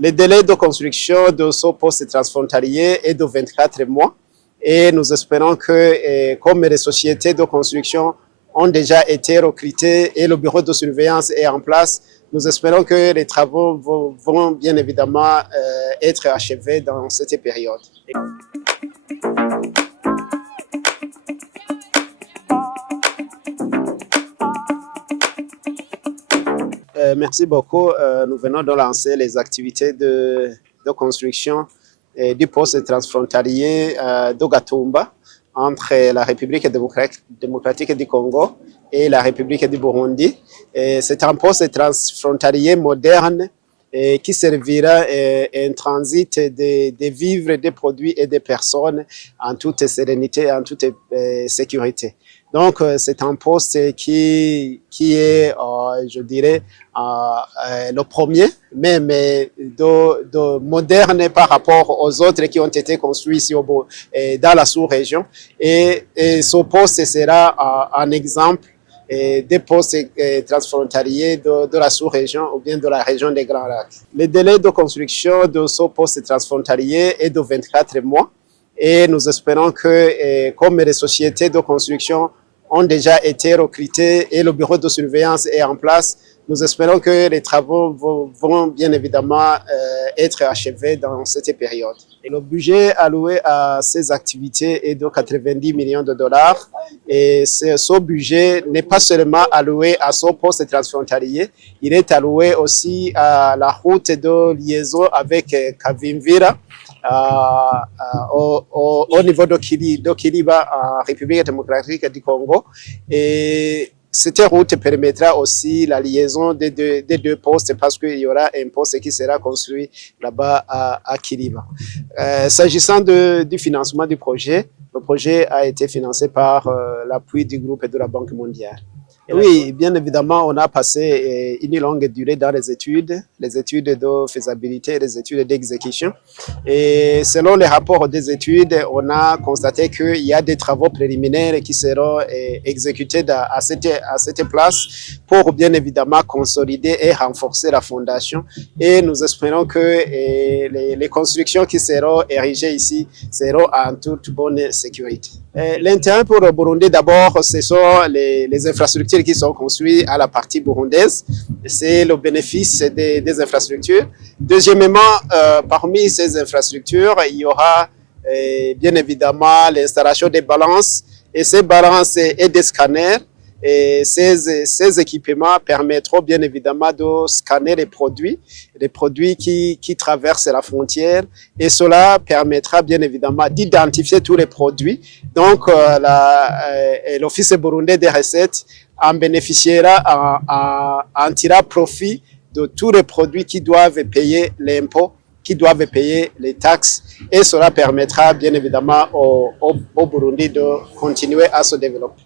Le délai de construction de ce poste transfrontalier est de 24 mois et nous espérons que, comme les sociétés de construction ont déjà été recrutées et le bureau de surveillance est en place, nous espérons que les travaux vont bien évidemment être achevés dans cette période. Merci beaucoup. Nous venons de lancer les activités de construction du poste transfrontalier de Gatumba entre la République démocratique du Congo et la République du Burundi. C'est un poste transfrontalier moderne qui servira un transit de vivres, des produits et des personnes en toute sérénité, en toute sécurité. Donc, c'est un poste qui est, je dirais, le premier, même de moderne par rapport aux autres qui ont été construits ici dans la sous-région. Et ce poste sera un exemple des postes transfrontaliers de la sous-région ou bien de la région des Grands Lacs. Le délai de construction de ce poste transfrontalier est de 24 mois. Et nous espérons que, comme les sociétés de construction ont déjà été recrutées et le bureau de surveillance est en place, nous espérons que les travaux vont bien évidemment être achevés dans cette période. Et le budget alloué à ces activités est de 90 millions de dollars. Et ce budget n'est pas seulement alloué à ce poste transfrontalier, il est alloué aussi à la route de liaison avec Kavimvira, au niveau de Kiliba, en République démocratique du Congo. Et cette route permettra aussi la liaison des deux postes parce qu'il y aura un poste qui sera construit là-bas à Kiliba. S'agissant du financement du projet, le projet a été financé par l'appui du groupe et de la Banque mondiale. Oui, bien évidemment, on a passé une longue durée dans les études de faisabilité, les études d'exécution. Et selon les rapports des études, on a constaté qu'il y a des travaux préliminaires qui seront exécutés à cette place pour bien évidemment consolider et renforcer la fondation. Et nous espérons que les constructions qui seront érigées ici seront en toute bonne sécurité. L'intérêt pour le Burundi, d'abord, ce sont les infrastructures qui sont construites à la partie burundaise. C'est le bénéfice des infrastructures. Deuxièmement, parmi ces infrastructures, il y aura bien évidemment l'installation des balances. Et ces balances et des scanners. Et ces équipements permettront bien évidemment de scanner les produits qui traversent la frontière, et cela permettra bien évidemment d'identifier tous les produits. Donc l'Office burundais des recettes en bénéficiera en tirant profit de tous les produits qui doivent payer l'impôt, qui doivent payer les taxes, et cela permettra bien évidemment au Burundi de continuer à se développer.